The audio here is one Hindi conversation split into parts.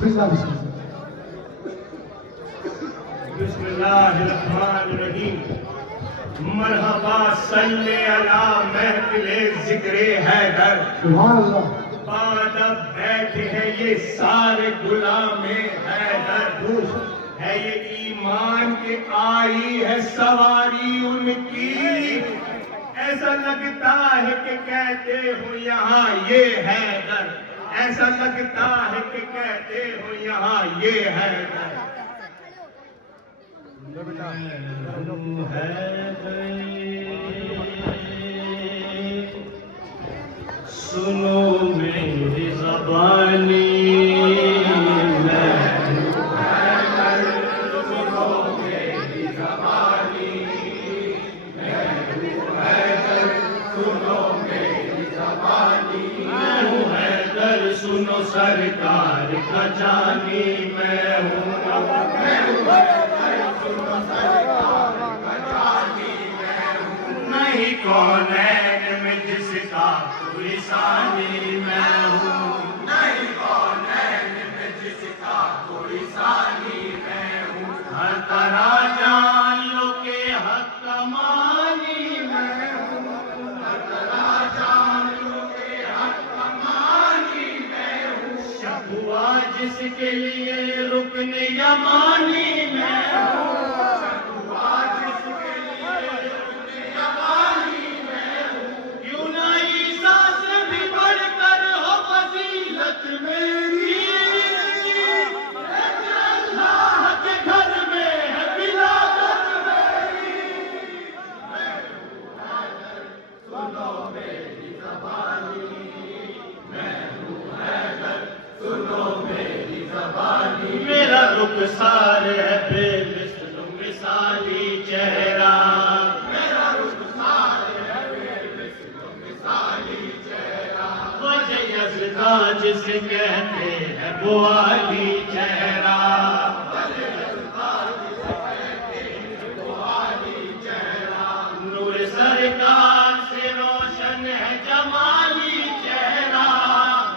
बिस्मिल्लाह बिस्मिल्लाह। बिस्मिल्लाहिर्रहमानिर्रहीम। मरहबा सल्ले अला महफिले जिक्रे हैदर। सुभान अल्लाह। बादब बैठे हैं ये सारे गुलामे हैदर, है ये ईमान के आई है सवारी उनकी। ऐसा लगता है कि कहते हो यहाँ ये हैदर, ऐसा लगता है कि कहते हो यहाँ ये हैदर। सुनो मेरी ज़बानी, सुनो सरकार का जानी मैं हूँ, सुनो सरकार का जानी मैं हूँ। नहीं कौनैन में जिसका कोई सानी मैं हूँ, नहीं कौनैन में जिसका कोई सानी मैं हूँ। हर तरह जान लो के हक मानी मैं हूँ, हर तरह जान लो के हक मानी मैं हूँ। शबुआ जिसके लिए रुकन यमानी मैं हूँ, शबुआ जिसके लिए रुकन यमानी मैं हूँ। क्यों ना ईसा से भी बढ़कर हो फजीलत मेरी, अल्लाह के घर में है विलादत मेरी। सुनो मेरी ज़बानी, मैं हूँ हैदर, सुनो मेरी ज़बानी। मेरा रुखसार है बेमिसल मिसाली चेहरा, मेरा रुखसार है बेमिसल मिसाली चेहरा। वजह यज़दा जिसे कहते हैं वो आली चेहरा, वजह यज़दा जिसे कहते हैं वो आली चेहरा। नूर सरकार से रोशन है जमाली चेहरा,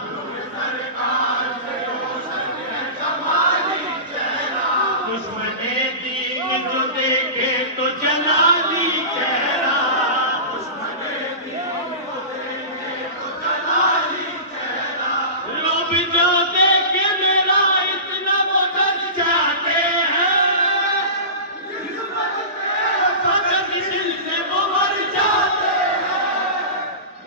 नूर सरकार से रोशन है जमाली चेहरा। दुश्मने दीन जो देखे तो जलाली चेहरा, दुश्मने दीन जो देखे तो जलाली चेहरा। लोग जो देखे मेरा इतना वो डर जाते हैं, फकत दिल से वो मर जाते हैं।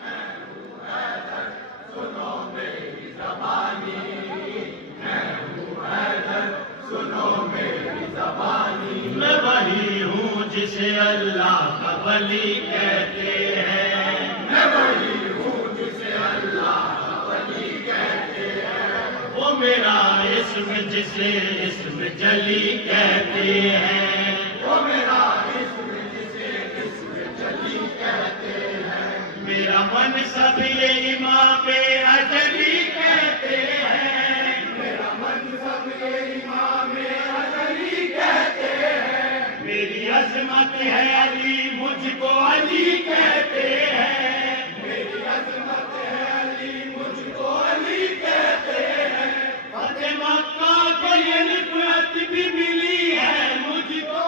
मैं हूँ हैदर, सुनो मेरी ज़बानी, मैं हूँ हैदर, सुनो मेरी ज़बानी। मैं वही हूँ जिसे अल्लाह का वली कहते हैं, मैं वही हूँ जिसे अल्लाह का वली कहते हैं। वो मेरा इस्म जिसे इस्म जली कहते हैं, वो मेरा इस्म जिसे इस्म जली कहते हैं। मेरा मन सब ये इमाम अजली कहते हैं, मेरा मन सब ये इमाम अजली कहते हैं। मेरी अजमत है अली, मुझको अली कहते हैं, मेरी अजमत है अली, मुझको अली कहते हैं। फतेह मक्का को ये निफ़रत भी मिली है मुझको,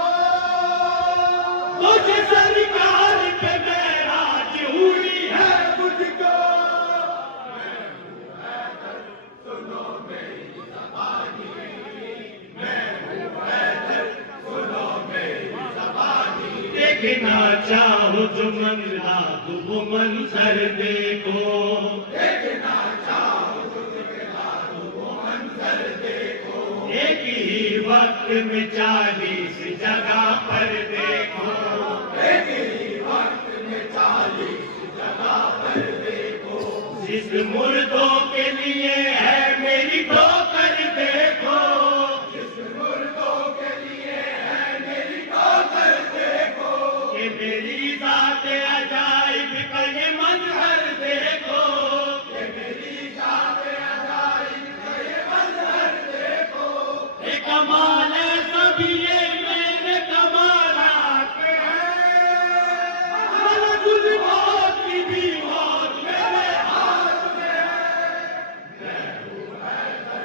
तुझ सरकार पे मेराज हुई है मुझको। मैं हूँ हैदर, सुनो मेरी ज़बानी, मैं हूँ हैदर, सुनो मेरी ज़बानी। देखना चाहो जो मंजरा तो वो मंजर देखो, देखना चाहो जो दिखला तो वो मंजर देखो। एक ही वक्त में 40 जगह पर देखो, एक ही वक्त में 40 जगह पर देखो। जिस मुर्दों के लिए है मेरी ठोकर देखो, जिस मुर्दों के लिए है मेरी ठोकर देखो। ये मेरी ज़ात अजाइब का ये मंजर देखो, ये मेरी ज़ात अजाइब का ये मंजर देखो। ये कमाल है सभी ये मेरे कमालात हैं, मलकुल मौत की भी मौत मेरे हाथ में है। मैं हूँ हैदर,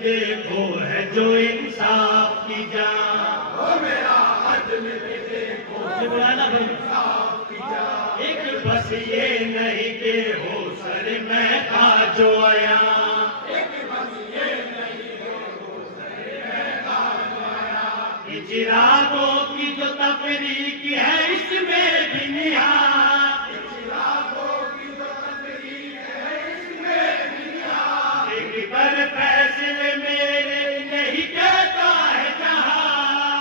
देखो है जो इंसाफ की जान, ओ मेरा अदल पे देखो इंसाफ की जान। एक बस ये नहीं के हो सर में ताजो आया, एक बस ये नहीं के हो सर में ताजो आया। चिरागों की जो तफरीक है इसमें भी निहार, चिरागों की जो तकरीर है इसमें भी निहार। देख कर फैसले मेरे नहीं कहता है जहां,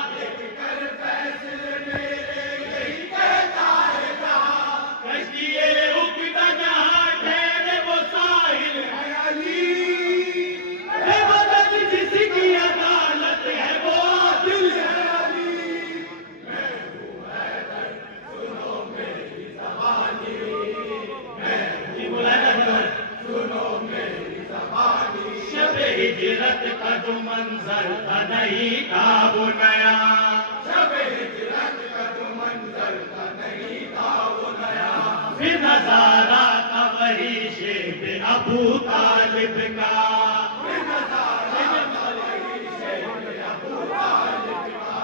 कर फैसले मेरे यही कहता है जहां। कश्तिए उगता जहां ठहरे वो साहिल है अली, है मदद जिसकी अदालत है वो दिल है अली। जी बोला था शब हिजरत का जो मंजर था नहीं था वो नया, शब हिजरत का जो मंजर था नहीं था वो नया। फिर नजारा था वही शेब अबू तालिब का,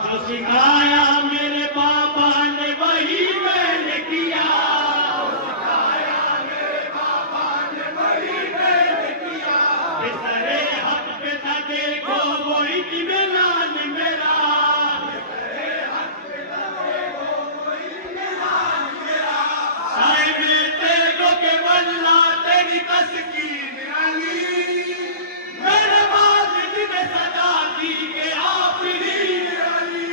जो सिखाया मेरे बाबा ने वही मैंने किया, बिस्तरे हक पे था देखो वो इत्मीनान मेरा, साए में तेरे के वल्ला तेरी तस्कीर अली, मेरे वालिद ने सदा दी के आखिरी अली।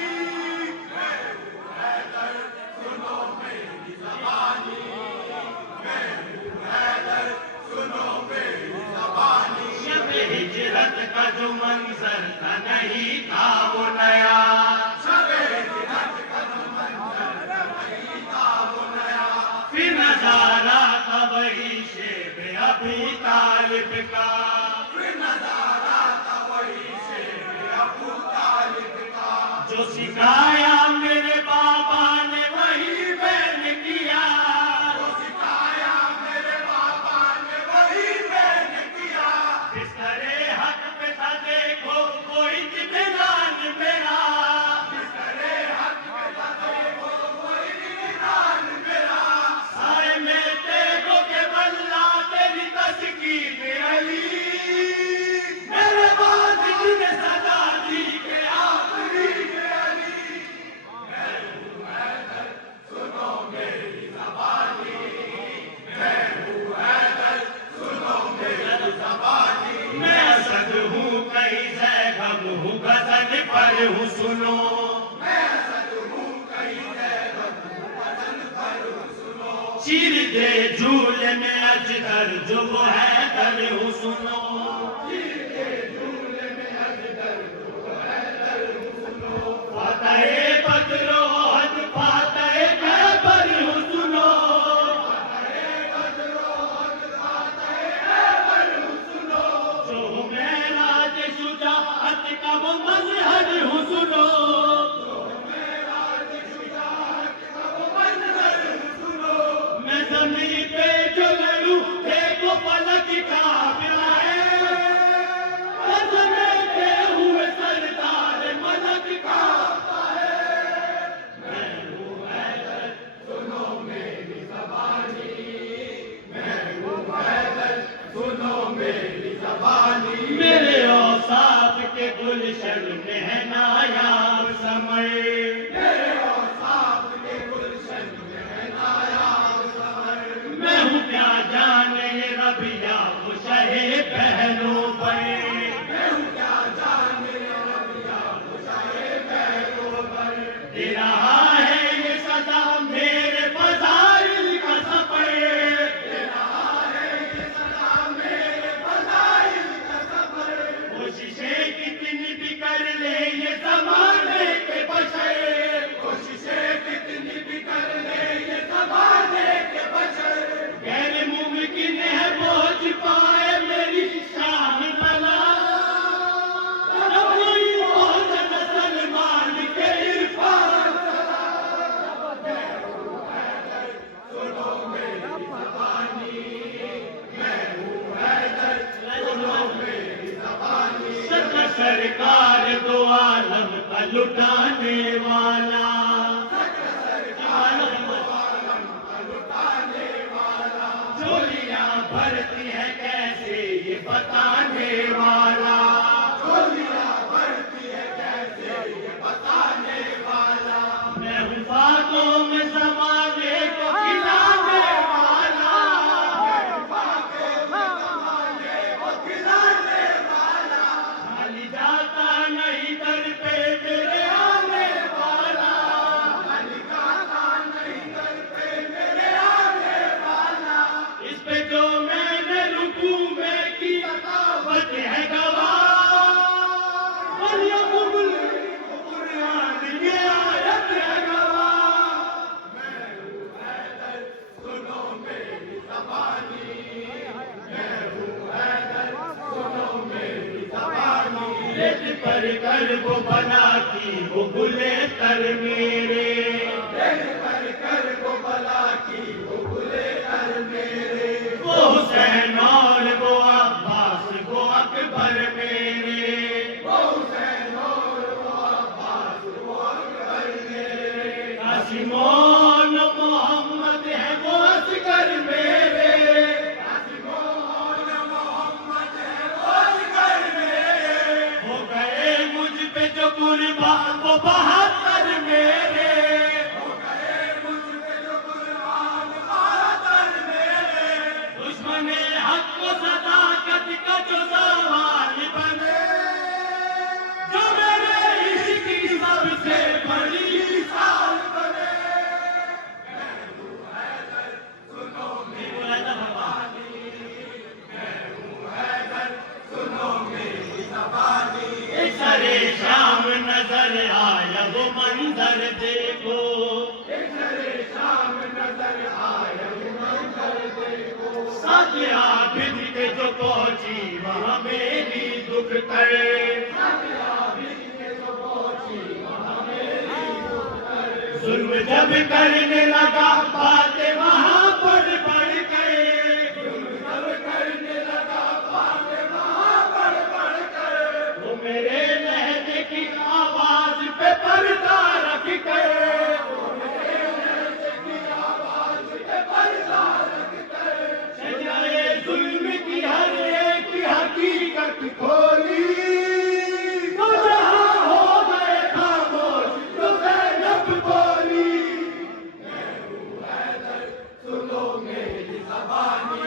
शब हिजरत का जो मंजर था नहीं था वो नया, फिर नजारा था वही शेब अभी तालिब का, जो सिखाया मेरे बाबा ने वही मैंने किया, बिस्तरे हक पे था देखो वो इत्मीनान मेरा, साए में तेरे के वल्ला तेरी तस्कीर अली, मेरे वालिद ने सदा दी के आखिरी अली। मैं असद हूँ कहीं ज़ैगब हूँ गज़ल पर हूँ सुनो, चीर दे झूले में अजगर जो वो है दर हूँ सुनो, फातहे बद्रो हद फातहे खैबर हूँ सुनो, जो मेरा शुजाअत का वो मजहर हूँ सुनो, मैं ज़मीन पे जो लड़ूं देखो पलक काबिल है, मैं समेटे हुए सरदार मलक काबा है। सरकार दो आलम का लुटाने वाला, झोलियां भरती है कैसे ये बताने वाला, झोलियां भरती है कैसे ये बताने वाला। मैं हूँ बातों में ज़माने को खिलाने वाला, बातों में ज़माने को खिलाने वाला। खाली जाता नहीं दर पे मेरे आने वाला, खाली जाता नहीं दर पे मेरे आने वाला। इस पे जो मैंने रुकू में की सखावत है गवाह, और ये कुरान की आयत है गवाह। सुनो मेरी ज़बानी, मैं हूँ हैदर, सुनो मेरी ज़बानी। रेत पर कर वो बना की वो बुले तर मेरे, रेत पर कर वो बला की वो बुले कर मेरे। वो हुसैन और वो अब्बास वो अकबर मेरे, वो हुसैन और वो अब्बास वो अकबर मेरे। कासिम और मोहम्मद है वो असगर मेरे, कासिम और मोहम्मद है वो असगर मेरे। हो गए मुझ पे जो कुर्बान वो 72 मेरे, हो गए मुझ पे जो कुर्बान बहादुर मेरे। दुश्मने हक को सदाकत का जो सवाल बने, जो मेरे इश्क की सबसे बड़ी मिसाल बने। सुनो मेरी ज़बानी, एक सरे शाम नजर आया वो मंजर देखो, एक सरे शाम नजर आया वो मंजर देखो। साथिया बिद के जो पहुंची वहां मेरी दुख कर, जुल्म जब करने लगा बातें वहां पर बढ़ गए, जब करने लगा बातें वहाँ बढ़ कर। वो मेरे लहजे की आवाज पे पर्दा रख कर, सजाए जुल्म की हर एक हकीकत खोली, तो जहां हो गए खामोश तो ज़ैनब बोली। सुनो मेरी ज़बानी,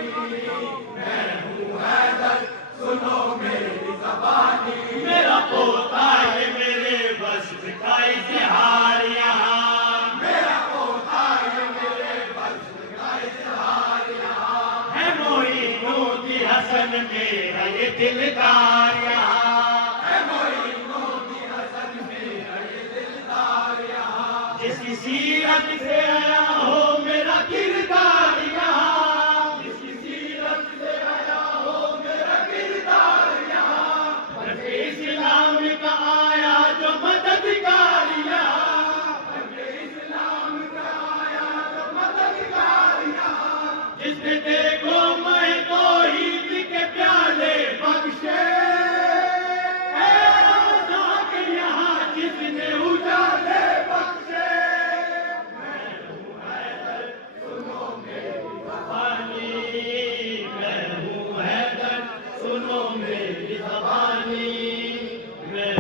मैं हूँ हैदर, सुनो मेरी ज़बानी। मेरा पोता है मेरे वस्फ का इज़हार यहाँ, मेरा पोता है मेरे वस्फ का इज़हार यहाँ। है मोइनुद्दीन हसन मेरा ये दिलदार यहाँ, है मोइनुद्दीन हसन मेरा ये दिलदार यहाँ। जिसकी सीरत से आया हो मेरा किरदार यहाँ, जिसकी सीरत से आया हो मेरा किरदार यहाँ। बल्कि इस्लाम का आया जो मददगार यहाँ, इस्लाम का आया जो मददगार यहाँ। जिसने देखो मैं तो ईद के प्याले बख्शे, ऐ आज़ाद यहाँ जिसने उजाले बख्शे। सुनो मेरी ज़बानी, मैं हूँ हैदर, सुनो मेरी ज़बानी, मैं